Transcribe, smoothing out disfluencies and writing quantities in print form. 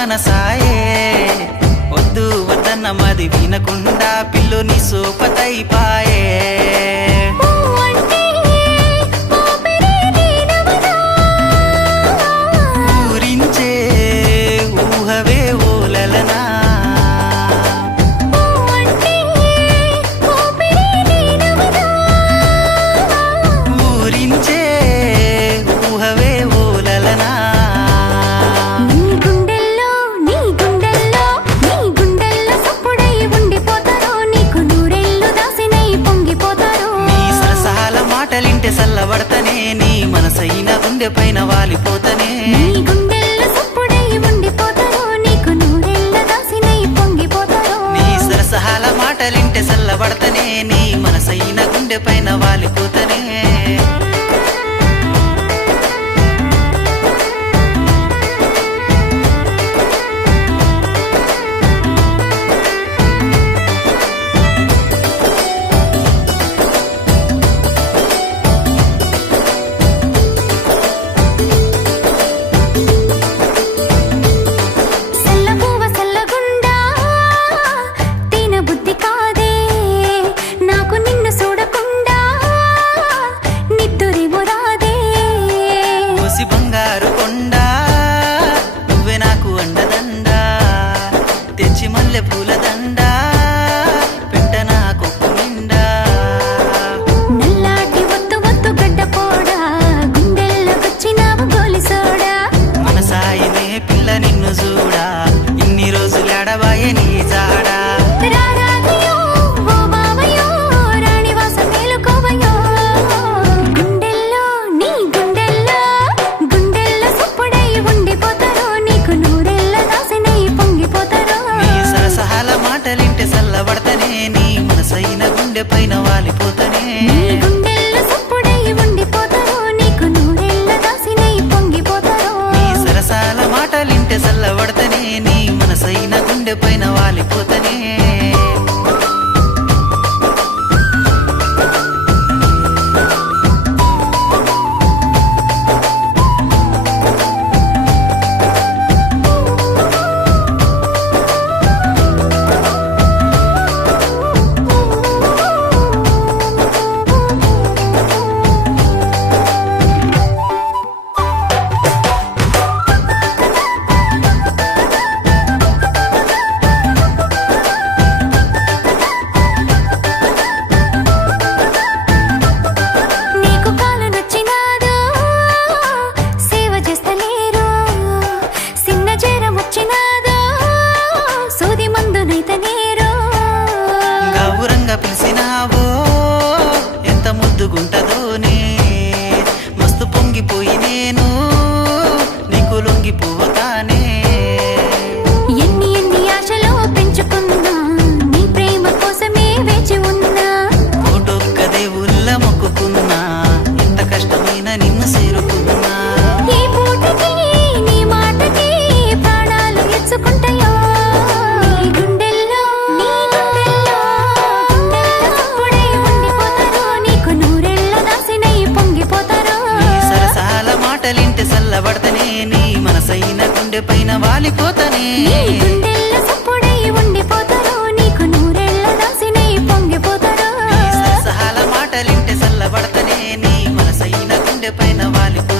మనసాయే వద్దు వద్దన్న మది వినకుండా పిల్లుని సోపతైపాయే ఊరించే ఊహవే ఓలలనా ఊరించే ఊహవే ఓలలనా మాటలింటే సల్లబడతనే నీ మనసైన గుండె పైన వాలిపోతనే నీ సరసహాల మాటలింటే సల్లబడతనే నీ మనసైన గుండె పైన వాలిపోతనే బంగారు కొండ నువ్వే నాకు అండదండ తెచ్చి మల్లె పూల దండ పెట్ట నా కొప్పు నిండా నల్లాటి వత్తు వత్తు గడ్డ పోడా గుండెల్లో వచ్చినావు గోలి సోడా మనసాయనే పిల్ల నిన్ను చూడా ఇన్ని రోజులు ఎడబాయే నీ జాడా మాటలింటే సల్లబడతనే నీ మనసైన గుండె పైన వాలిపోతనే నీ సరసాల మాటలింటే సల్లబడతనే నీ మనసైన గుండె పైన వాలిపోతనే పిలిసినావో ఎంత ముద్దుగుంటదోనే మస్తు పొంగిపోయి నేను నీకు లొంగిపోతానే ఎన్ని ఎన్ని ఆశలో పెంచుకున్నా నీ ప్రేమ కోసమే వేచి ఉన్నా కోటొక్క దేవుళ్ళ మొక్కుకున్నా ఎంత కష్టమైన నిన్ను చేరుకున్నా ఈ పూటకి నీ మాటకి ప్రాణాలు ఎత్తుకుంటాయో మాటలింటే సల్లబడతనే నీ మనసైన గుండె పైన వాలిపోతనే సరసహాల మాటలింటే సల్లబడతనే నీ మనసైన గుండె పైన వాలిపో